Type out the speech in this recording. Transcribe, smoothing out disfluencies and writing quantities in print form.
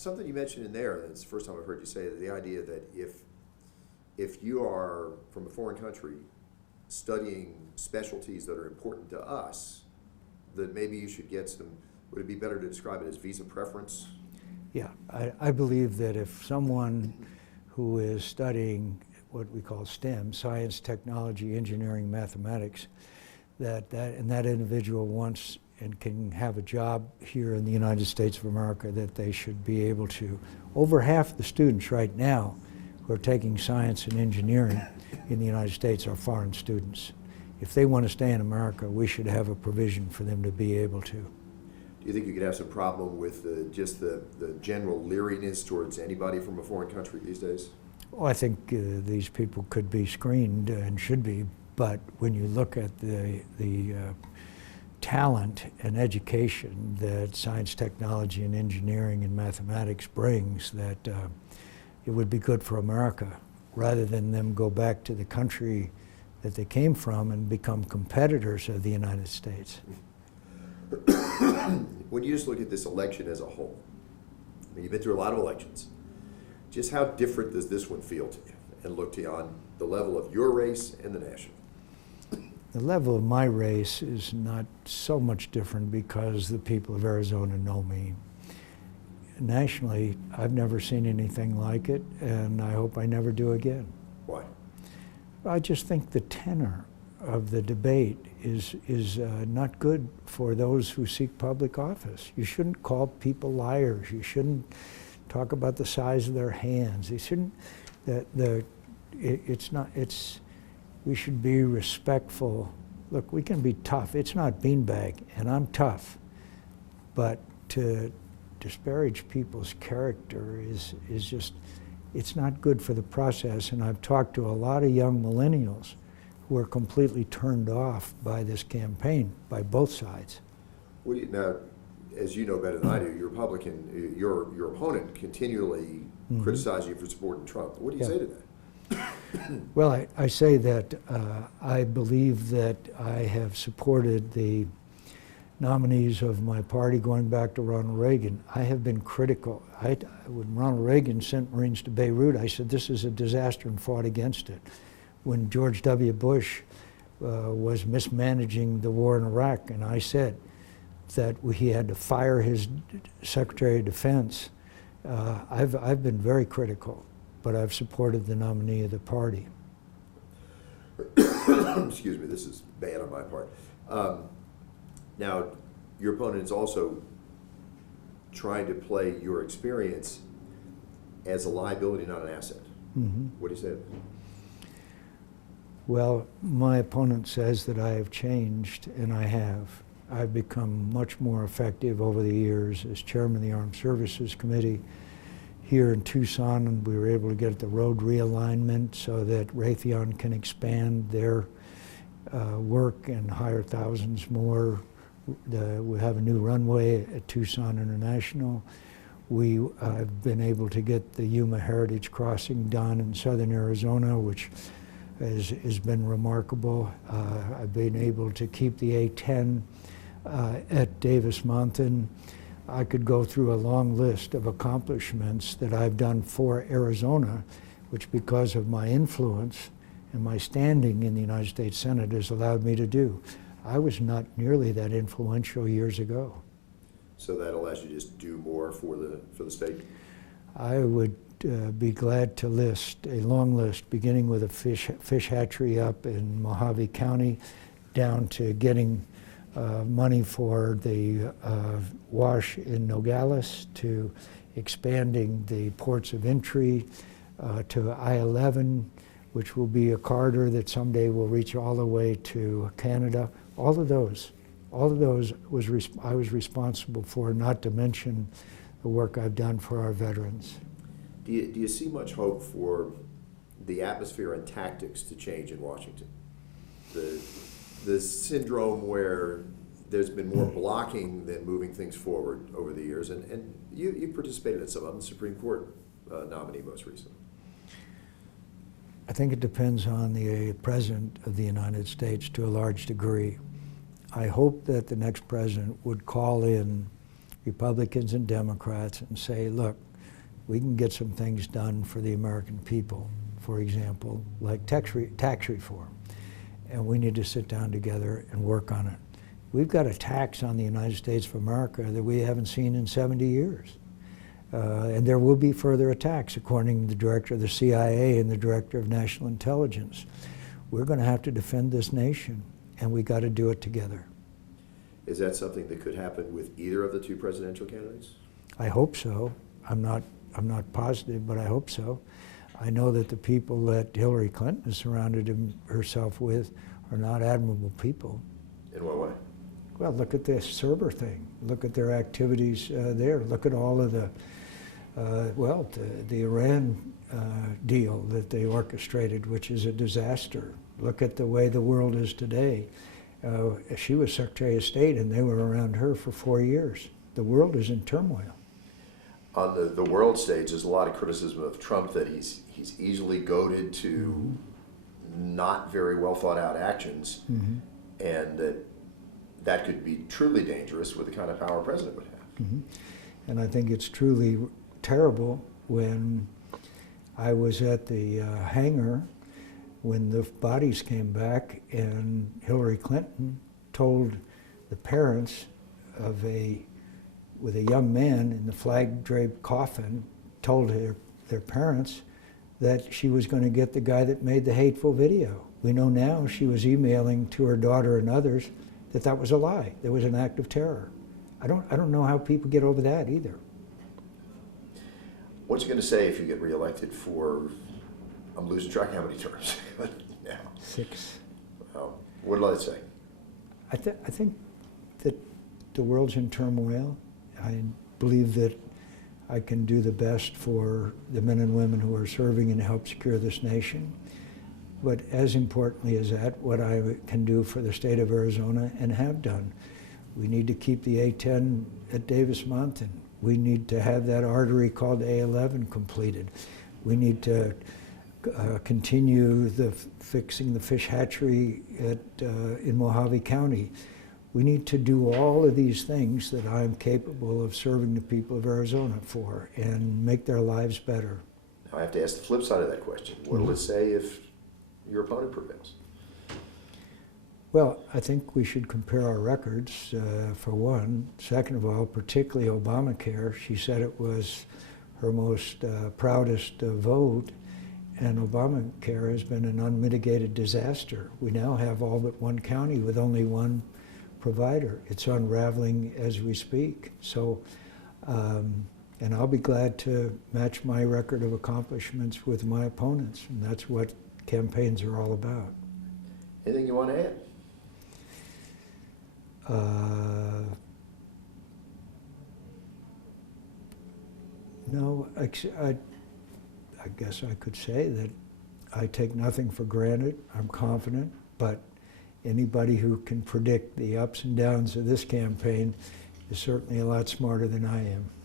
Something you mentioned in there, that's the first time I've heard you say it, the idea that if you are from a foreign country studying specialties that are important to us, that maybe you should get some, would it be better to describe it as visa preference? Yeah, I believe that if someone who is studying what we call STEM, science, technology, engineering, mathematics, that individual wants and can have a job here in the United States of America, that they should be able to. Over half the students right now who are taking science and engineering in the United States are foreign students. If they want to stay in America, we should have a provision for them to be able to. Do you think you could have some problem with just the general leeriness towards anybody from a foreign country these days? Well, I think these people could be screened and should be, but when you look at the talent and education that science, technology, and engineering and mathematics brings, that it would be good for America, rather than them go back to the country that they came from and become competitors of the United States. When you just look at this election as a whole, I mean, you've been through a lot of elections, just how different does this one feel to you and look to you on the level of your race and the national? The level of my race is not so much different because the people of Arizona know me. Nationally, I've never seen anything like it, and I hope I never do again. Why? I just think the tenor of the debate is not good for those who seek public office. You shouldn't call people liars. You shouldn't talk about the size of their hands. You shouldn't. We should be respectful. Look, we can be tough. It's not beanbag, and I'm tough. But to disparage people's character is just, it's not good for the process. And I've talked to a lot of young millennials who are completely turned off by this campaign, by both sides. Well, now, as you know better than I do, your Republican, your opponent continually criticizes you for supporting Trump. What do you say to that? Well, I say that I believe that I have supported the nominees of my party going back to Ronald Reagan. I have been critical. When Ronald Reagan sent Marines to Beirut, I said this is a disaster and fought against it. When George W. Bush was mismanaging the war in Iraq, and I said that he had to fire his Secretary of Defense, I've been very critical, but I've supported the nominee of the party. Excuse me, this is bad on my part. Now, your opponent is also trying to play your experience as a liability, not an asset. What do you say to that? Well, my opponent says that I have changed, and I have. I've become much more effective over the years as chairman of the Armed Services Committee. Here in Tucson, and we were able to get the road realignment so that Raytheon can expand their work and hire thousands more. We have a new runway at Tucson International. We have been able to get the Yuma Heritage Crossing done in southern Arizona, which has been remarkable. I've been able to keep the A-10 at Davis Mountain. I could go through a long list of accomplishments that I've done for Arizona, which because of my influence and my standing in the United States Senate has allowed me to do. I was not nearly that influential years ago. So that allows you to just do more for the state? I would be glad to list a long list, beginning with a fish hatchery up in Mojave County, down to getting money for the wash in Nogales, to expanding the ports of entry, to I-11, which will be a corridor that someday will reach all the way to Canada. All of those I was responsible for, not to mention the work I've done for our veterans. Do you see much hope for the atmosphere and tactics to change in Washington? The syndrome where there's been more blocking than moving things forward over the years, and you participated in some of them, the Supreme Court nominee most recently. I think it depends on the President of the United States to a large degree. I hope that the next president would call in Republicans and Democrats and say, look, we can get some things done for the American people, for example, like tax reform. And we need to sit down together and work on it. We've got a tax on the United States of America that we haven't seen in 70 years. And there will be further attacks, according to the director of the CIA and the director of national intelligence. We're going to have to defend this nation, and we got to do it together. Is that something that could happen with either of the two presidential candidates? I hope so. I'm not positive, but I hope so. I know that the people that Hillary Clinton has surrounded herself with are not admirable people. In what way? Well, look at this server thing. Look at their activities there. Look at all of the Iran deal that they orchestrated, which is a disaster. Look at the way the world is today. She was Secretary of State, and they were around her for 4 years. The world is in turmoil. On the world stage, there's a lot of criticism of Trump that he's easily goaded to not very well thought out actions, and that could be truly dangerous with the kind of power a president would have. And I think it's truly terrible when I was at the hangar when the bodies came back and Hillary Clinton told the parents of with a young man in the flag-draped coffin, told their parents that she was going to get the guy that made the hateful video. We know now she was emailing to her daughter and others that was a lie. There was an act of terror. I don't know how people get over that either. What's he going to say if you get reelected for, I'm losing track of how many terms now? 6. What will I say? I think that the world's in turmoil. I believe that I can do the best for the men and women who are serving and help secure this nation. But as importantly as that, what I can do for the state of Arizona and have done. We need to keep the A10 at Davis Mountain. We need to have that artery called A11 completed. We need to continue fixing the fish hatchery in Mojave County. We need to do all of these things that I'm capable of serving the people of Arizona for and make their lives better. Now I have to ask the flip side of that question. What will it say if your opponent prevails? Well, I think we should compare our records, for one. Second of all, particularly Obamacare. She said it was her most proudest vote, and Obamacare has been an unmitigated disaster. We now have all but one county with only one provider. It's unraveling as we speak. So, and I'll be glad to match my record of accomplishments with my opponents, and that's what campaigns are all about. Anything you want to add? No, I guess I could say that I take nothing for granted. I'm confident, but anybody who can predict the ups and downs of this campaign is certainly a lot smarter than I am.